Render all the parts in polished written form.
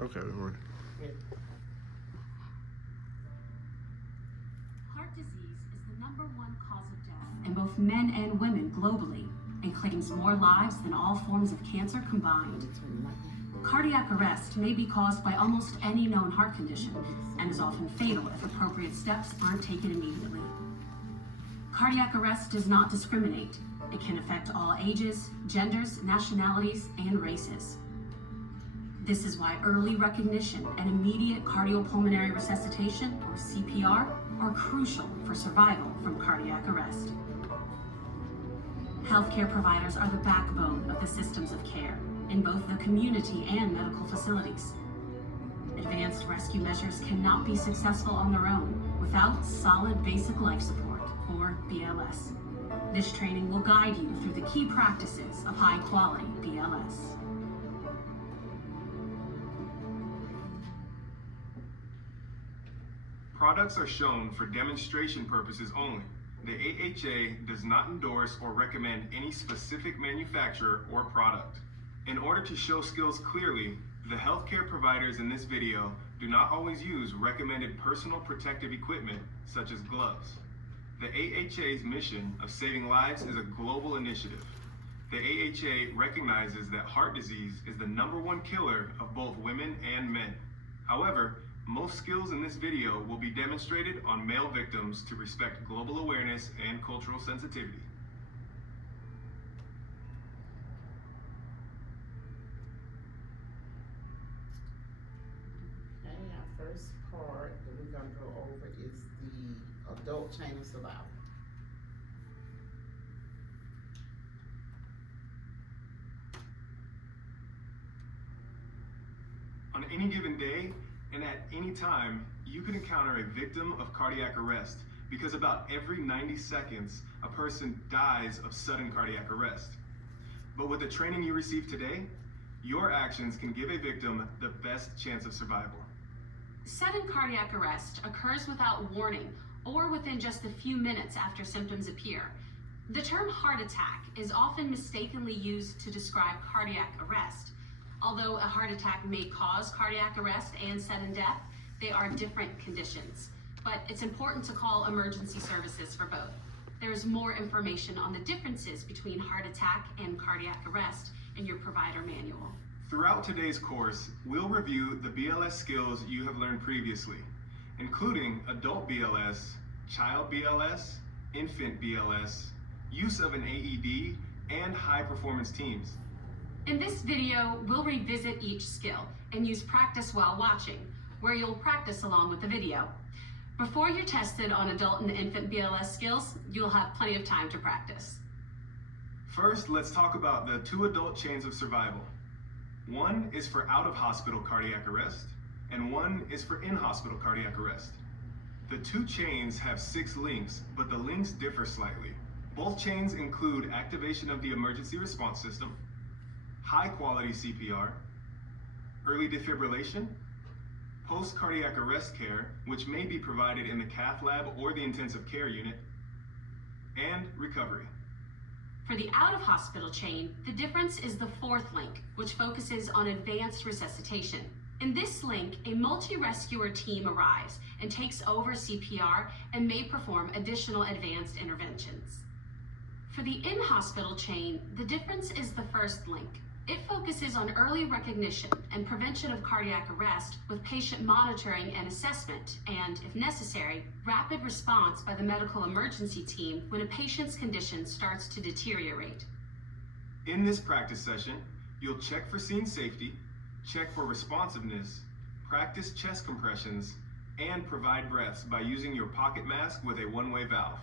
Okay, good morning. Heart disease is the #1 cause of death in both men and women globally and claims more lives than all forms of cancer combined. Cardiac arrest may be caused by almost any known heart condition and is often fatal if appropriate steps aren't taken immediately. Cardiac arrest does not discriminate. It can affect all ages, genders, nationalities, and races. This is why early recognition and immediate cardiopulmonary resuscitation, or CPR, are crucial for survival from cardiac arrest. Healthcare providers are the backbone of the systems of care in both the community and medical facilities. Advanced rescue measures cannot be successful on their own without solid basic life support, or BLS. This training will guide you through the key practices of high-quality BLS. Products are shown for demonstration purposes only. The AHA does not endorse or recommend any specific manufacturer or product. In order to show skills clearly, the healthcare providers in this video do not always use recommended personal protective equipment such as gloves. The AHA's mission of saving lives is a global initiative. The AHA recognizes that heart disease is the #1 killer of both women and men. However, most skills in this video will be demonstrated on male victims to respect global awareness and cultural sensitivity. Okay, our first part that we're gonna go over is the adult chain of survival. On any given day, and at any time, you can encounter a victim of cardiac arrest because about every 90 seconds, a person dies of sudden cardiac arrest. But with the training you receive today, your actions can give a victim the best chance of survival. Sudden cardiac arrest occurs without warning or within just a few minutes after symptoms appear. The term heart attack is often mistakenly used to describe cardiac arrest. Although a heart attack may cause cardiac arrest and sudden death, they are different conditions. But it's important to call emergency services for both. There's more information on the differences between heart attack and cardiac arrest in your provider manual. Throughout today's course, we'll review the BLS skills you have learned previously, including adult BLS, child BLS, infant BLS, use of an AED, and high-performance teams. In this video, we'll revisit each skill and use practice while watching, where you'll practice along with the video. Before you're tested on adult and infant BLS skills, you'll have plenty of time to practice. First, let's talk about the 2 adult chains of survival. One is for out-of-hospital cardiac arrest, and one is for in-hospital cardiac arrest. The 2 chains have 6 links, but the links differ slightly. Both chains include activation of the emergency response system, high-quality CPR, early defibrillation, post-cardiac arrest care, which may be provided in the cath lab or the intensive care unit, and recovery. For the out-of-hospital chain, the difference is the 4th link, which focuses on advanced resuscitation. In this link, a multi-rescuer team arrives and takes over CPR and may perform additional advanced interventions. For the in-hospital chain, the difference is the 1st link. It focuses on early recognition and prevention of cardiac arrest with patient monitoring and assessment, and, if necessary, rapid response by the medical emergency team when a patient's condition starts to deteriorate. In this practice session, you'll check for scene safety, check for responsiveness, practice chest compressions, and provide breaths by using your pocket mask with a one-way valve.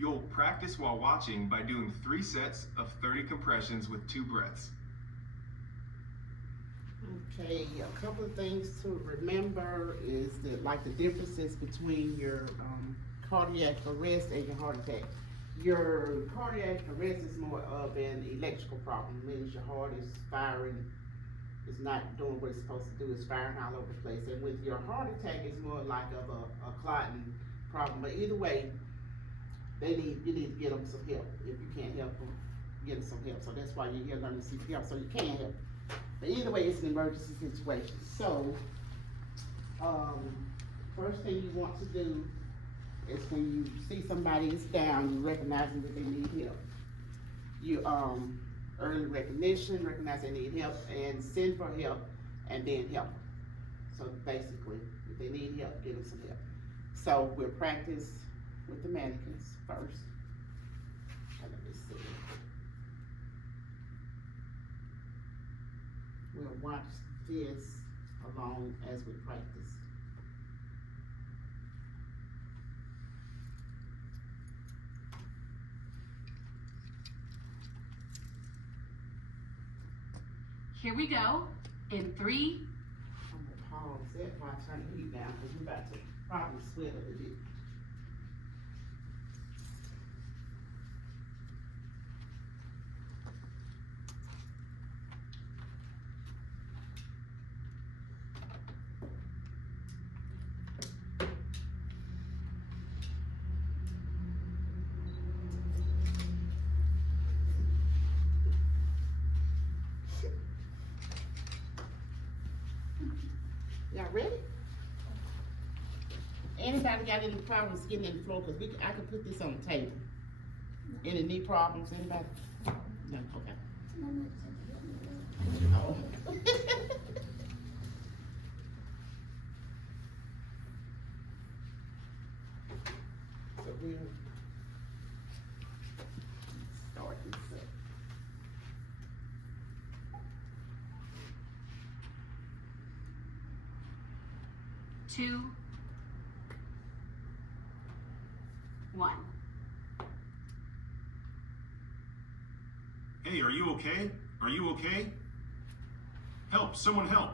You'll practice while watching by doing 3 sets of 30 compressions with 2 breaths. Okay, a couple of things to remember is that, like, the differences between your cardiac arrest and your heart attack. Your cardiac arrest is more of an electrical problem, means your heart is firing, it's not doing what it's supposed to do, it's firing all over the place. And with your heart attack, it's more like of a clotting problem. But either way, you need to get them some help. If you can't help them, get them some help. So that's why you're here learning CPR, so you can help. But either way, it's an emergency situation. So, first thing you want to do is when you see somebody is down, you recognizing that they need help. You, early recognition, recognize they need help, and send for help, and then help them. So basically, if they need help, give them some help. So we'll practice with the mannequins first. Let me see. We'll watch this along as we practice. Here we go. In 3, I'm gonna pause it while I turn the heat down, because we're about to probably sweat a little bit. Y'all ready? Anybody got any problems getting in the floor? Cause I can put this on the table. Any knee problems, anybody? No, okay. Oh. So we'll start this up. 2, 1. Hey, are you okay? Are you okay? Help, someone help.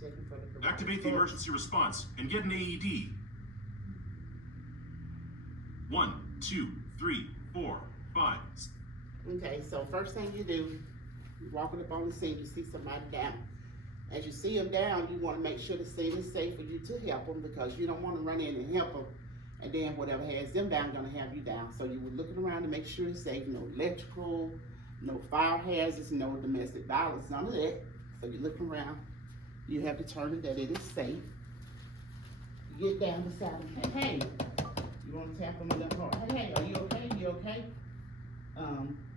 Checking for the correct Activate the pulse. emergency response and get an AED. 1, 2, 3, 4, 5. Okay, so first thing you do, you're walking up on the scene, you see somebody down. As you see them down, you wanna make sure the scene is safe for you to help them, because you don't wanna run in and help them, and then whatever has them down gonna have you down. So you were looking around to make sure it's safe, no electrical, no fire hazards, no domestic violence, none of that. So you're looking around, you have determined that it is safe. You get down beside them, hey, you wanna tap them in the heart, hey, are you okay, you okay?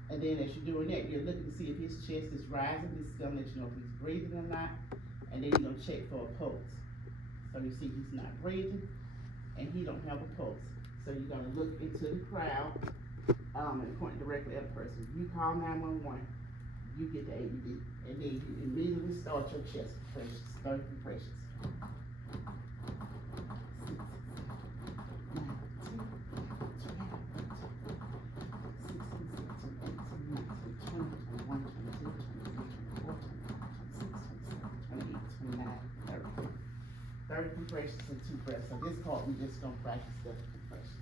And then as you're doing that, you're looking to see if his chest is rising. This is gonna let you know if he's breathing or not. And then you're gonna check for a pulse. So you see he's not breathing and he don't have a pulse. So you're gonna look into the crowd, and point directly at a person. You call 911, you get the AED. And then you immediately start your chest compressions, 30 compressions. 30 compressions and 2 breaths. So this part, we just gonna practice the compressions.